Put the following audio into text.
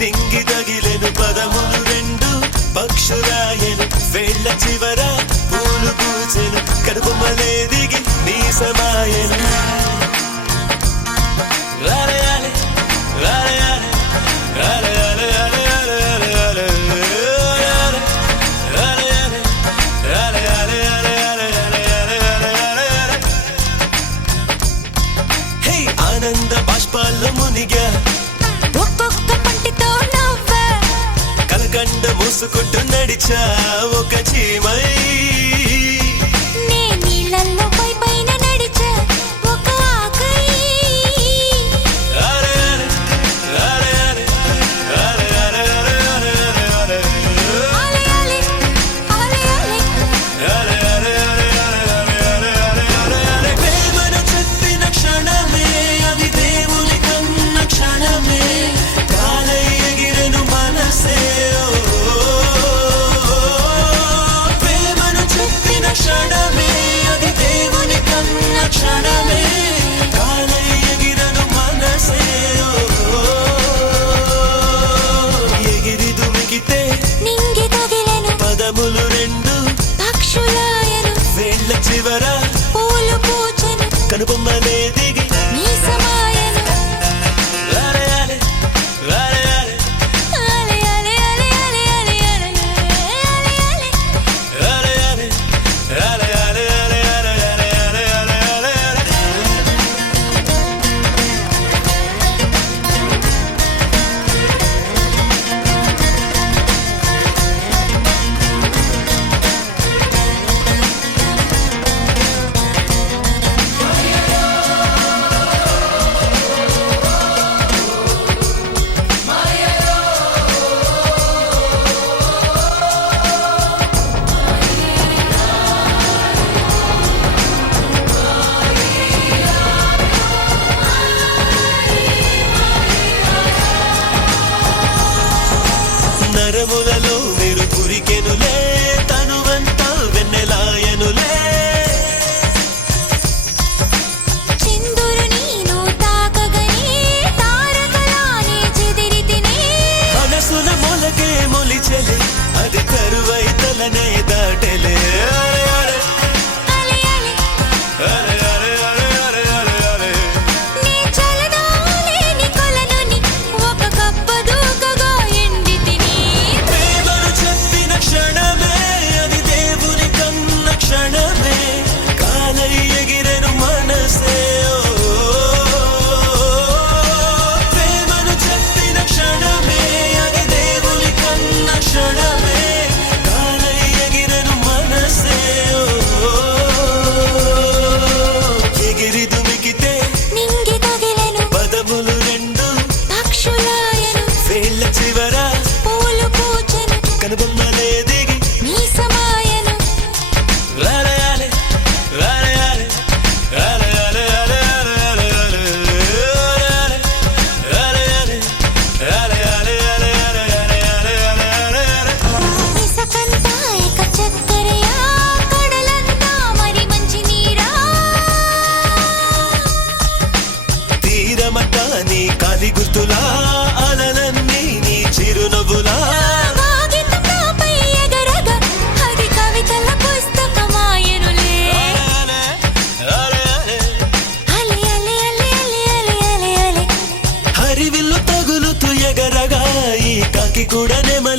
నింగి తగిలెను పదములు రెండు పక్షురాయను వేళ్ళ చివర పూలు పూచెను కడుపుమలే దిగి నీ సమాయను రాలయాలే రాలయాలే రాలయాలే ఆనంద బాష్పాల్లో మునిగా ఒక్కొక్క పంటితో నవ్వా కలకండ మూసుకుంటూ నడిచా ఒక చీమై నే నీళ్ళల్లో పై పైన నడిచా ఒక ఆకై ప్రేమను చెప్పిన క్షణమే అది దేవుని కన్న క్షణమే కాలై ఎగిరెను మనసే ప్రేమను చెప్పిన క్షణమే అది దేవుని కన్న క్షణమే కాలై ఎగిరెను మనసే ఎగిరి దుమికితే నింగి తగిలెను పదములు రెండు పక్షులాయను వేళ్ళ చివర పూలు పూచెను కనుబొమ్మలే దిగి నీ సమాయను రాలయాలే రాలయాలే అలే అలే అలే అలే అలే అలే రాలయాలే రాలయాలే నరములలో మీరు పురికెనులే తనువంతా వెన్నెలాయనులే చిందురు నీను తాకగనే తారకలానే చెదిరితినే మనసున మొలకే మొలిచెలే అది కరువై తలనే దాటెలే అలే అలే నీ చలనాలేని కొలనుని ఒక కప్ప దూకగా ఎండితిని ప్రేమను చెప్పిన క్షణమే అది దేవుని కన్న క్షణమే కాలై ఎగిరెను మనసే ప్రేమను చెప్పిన క్షణమే అది దేవుని కన్న క్షణమే కాలై ఎగిరెను మనసే ఎగిరి దుమికితే నింగి తగిలెను పదములు రెండు పక్షులాయను వేళ్ళ చివర పూలు పూచెను కనుబొమ్మలే దిగి నీ సమాయను రాలయాలే రాలయాలే రాలయాలే ఇసకంతా ఏక చక్కరయా కడలంతా మరి మంచి నీరా తీరమట నీ కాలి గుర్తులా అలలన్నీ నీ చిరునవ్వులా కాగితం నాపై ఎగరగా అది కవితల పుస్తకమాయనులే అలే అలే అలే అలే అలే అలే హరివిల్లు తగులుతూ ఎగరగా ఈ కాకి కూడా నెమలి